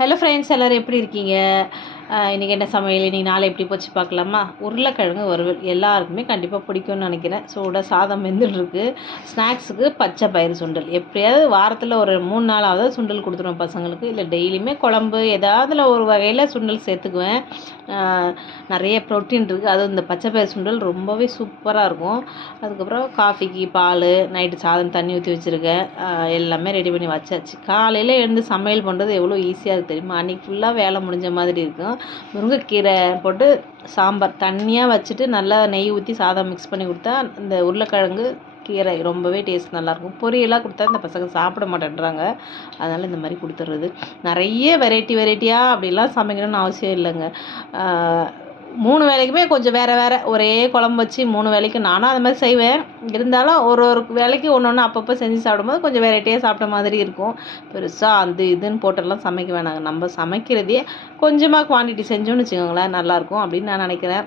Hello friends, எல்லோரும் எப்படி இருக்கீங்க? இன்றைக்கி என்ன சமையல், இன்றைக்கி நாளை எப்படி போச்சு பார்க்கலாமா? உருளைக்கிழங்கு வறுவல் எல்லாருக்குமே கண்டிப்பாக பிடிக்கும்னு நினைக்கிறேன். சூடாக சாதம் வெந்துட்டுருக்கு. ஸ்நாக்ஸுக்கு பச்சை பயிறு சுண்டல். எப்படியாவது வாரத்தில் ஒரு 3 நாளாவது சுண்டல் கொடுத்துருவேன் பசங்களுக்கு. இல்லை டெய்லியுமே குழம்பு ஏதாவதுல ஒரு வகையில் சுண்டல் சேர்த்துக்குவேன். நிறைய ப்ரோட்டீன் இருக்குது. அதுவும் இந்த பச்சை பயிறு சுண்டல் ரொம்பவே சூப்பராக இருக்கும். அதுக்கப்புறம் காஃபிக்கு பால், நைட்டு சாதம் தண்ணி ஊற்றி வச்சுருக்கேன். எல்லாமே ரெடி பண்ணி வச்சாச்சு. காலையில் எழுந்து சமையல் பண்ணுறது எவ்வளோ ஈஸியாக இருக்குது தெரியுமா? அன்றைக்கி ஃபுல்லாக வேலை முடிஞ்ச மாதிரி இருக்கும். முருங்கைக்கீரை போட்டு சாம்பார் தண்ணியாக வச்சுட்டு நல்லா நெய் ஊற்றி சாதம் மிக்ஸ் பண்ணி கொடுத்தா இந்த உருளைக்கிழங்கு கீரை ரொம்பவே டேஸ்ட் நல்லாயிருக்கும். பொரியலாக கொடுத்தா இந்த பசங்க சாப்பிட மாட்டேன்றாங்க. அதனால் இந்த மாதிரி கொடுத்துட்றது. நிறைய வெரைட்டியாக அப்படிலாம் சமைக்கணும்னு அவசியம் இல்லைங்க. 3 வேளைக்குமே கொஞ்சம் வேறு ஒரே குழம்பு வச்சு 3 வேளைக்கு நானும் அது மாதிரி செய்வேன். இருந்தாலும் ஒரு வேளைக்கு ஒன்று அப்பப்போ செஞ்சு சாப்பிடும்போது கொஞ்சம் வெரைட்டியாக சாப்பிட்ட மாதிரி இருக்கும். பெருசாக அந்த இதுன்னு போட்டெல்லாம் சமைக்க வேணாங்க. நம்ம சமைக்கிறதே கொஞ்சமாக குவான்டிட்டி செஞ்சோன்னு வச்சுக்கோங்களேன், நல்லாயிருக்கும் அப்படின்னு நான் நினைக்கிறேன்.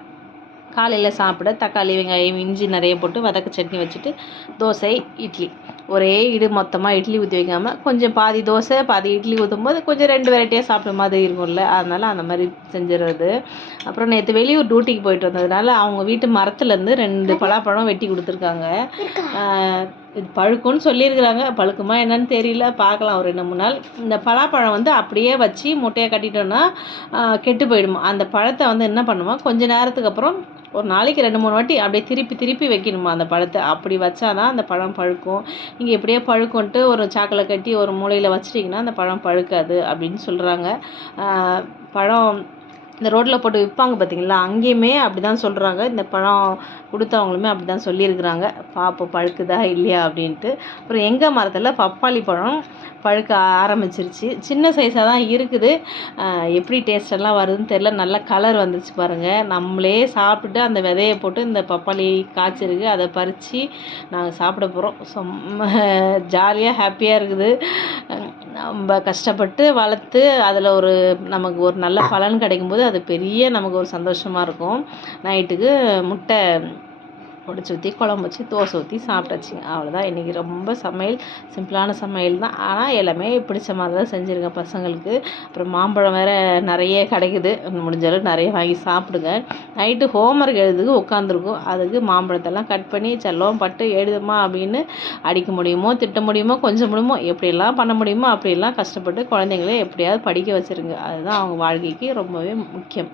காலையில் சாப்பிட தக்காளி, வெங்காயம், இஞ்சி நிறைய போட்டு வதக்க சட்னி வச்சுட்டு தோசை, இட்லி ஒரே மொத்தமாக இட்லி ஊற்றி வைக்காமல் கொஞ்சம் பாதி தோசை பாதி இட்லி ஊற்றும்போது கொஞ்சம் 2 வெரைட்டியாக சாப்பிட்ட மாதிரி இருக்கும்ல, அதனால் அந்த மாதிரி செஞ்சிடுறது. அப்புறம் நேற்று வெளியூர் டியூட்டிக்கு போயிட்டு வந்ததுனால அவங்க வீட்டு மரத்துலேருந்து 2 பலாப்பழம் வெட்டி கொடுத்துருக்காங்க. இது பழுக்கும்னு சொல்லியிருக்கிறாங்க. பழுக்குமா என்னன்னு தெரியல, பார்க்கலாம் ஒரு 2-3 நாள். இந்த பலாப்பழம் வந்து அப்படியே வச்சு மூட்டையாக கட்டிட்டோன்னா கெட்டு போயிடுமா. அந்த பழத்தை வந்து என்ன பண்ணுமா, கொஞ்சம் நேரத்துக்கு அப்புறம் ஒரு நாளைக்கு 2-3 வாட்டி அப்படியே திருப்பி வைக்கணுமா அந்த பழத்தை. அப்படி வச்சாதான் அந்த பழம் பழுக்கும். நீங்கள் எப்படியே பழுக்குன்ட்டு ஒரு சாக்கில் கட்டி ஒரு மூலையில் வச்சிட்டிங்கன்னா அந்த பழம் பழுக்காது அப்படின்னு சொல்கிறாங்க. பழம் இந்த ரோட்டில் போட்டு விற்பாங்க பார்த்தீங்களா, அங்கேயுமே அப்படி தான் சொல்கிறாங்க. இந்த பழம் கொடுத்தவங்களுமே அப்படி தான் சொல்லியிருக்கிறாங்க. பார்ப்போம் பழுக்குதா இல்லையா அப்படின்ட்டு. அப்புறம் எங்கள் மரத்தில் பப்பாளி பழம் பழுக்க ஆரம்பிச்சிருச்சு. சின்ன சைஸாக தான் இருக்குது. எப்படி டேஸ்டெல்லாம் வருதுன்னு தெரில. நல்ல கலர் வந்துருச்சு பாருங்கள். நம்மளே சாப்பிட்டுட்டு அந்த விதையை போட்டு இந்த பப்பாளி காய்ச்சிருக்கு, அதை பறித்து நாங்கள் சாப்பிட போகிறோம். செம்ம ஜாலியாக ஹாப்பியாக இருக்குது. நம்ம கஷ்டப்பட்டு வளர்த்து அதில் நமக்கு ஒரு நல்ல பலன் கிடைக்கும்போது அது பெரிய நமக்கு ஒரு சந்தோஷமாக இருக்கும். நைட்டுக்கு முட்டை உடச்சி ஊற்றி குழம்பு வச்சு தோசை ஊற்றி சாப்பிட்டாச்சுங்க. அவ்வளோதான். இன்றைக்கி ரொம்ப சிம்பிளான சமையல் தான். ஆனால் எல்லாமே பிடிச்ச மாதிரி தான் செஞ்சுருக்கேன் பசங்களுக்கு. அப்புறம் மாம்பழம் வேறு நிறைய கிடைக்குது. முடிஞ்ச அளவுக்கு நிறைய வாங்கி சாப்பிடுங்க. நைட்டு ஹோம்ஒர்க் எழுதுக்கு உட்காந்துருக்கும். அதுக்கு மாம்பழத்தெல்லாம் கட் பண்ணி செல்லம் பட்டு எழுதுமா அப்படின்னு அடிக்க முடியுமோ, திட்ட முடியுமோ, கொஞ்சம் முடியுமோ, எப்படியெல்லாம் பண்ண முடியுமோ அப்படியெல்லாம் கஷ்டப்பட்டு குழந்தைங்களே எப்படியாவது படிக்க வச்சுருங்க. அதுதான் அவங்க வாழ்க்கைக்கு ரொம்பவே முக்கியம்.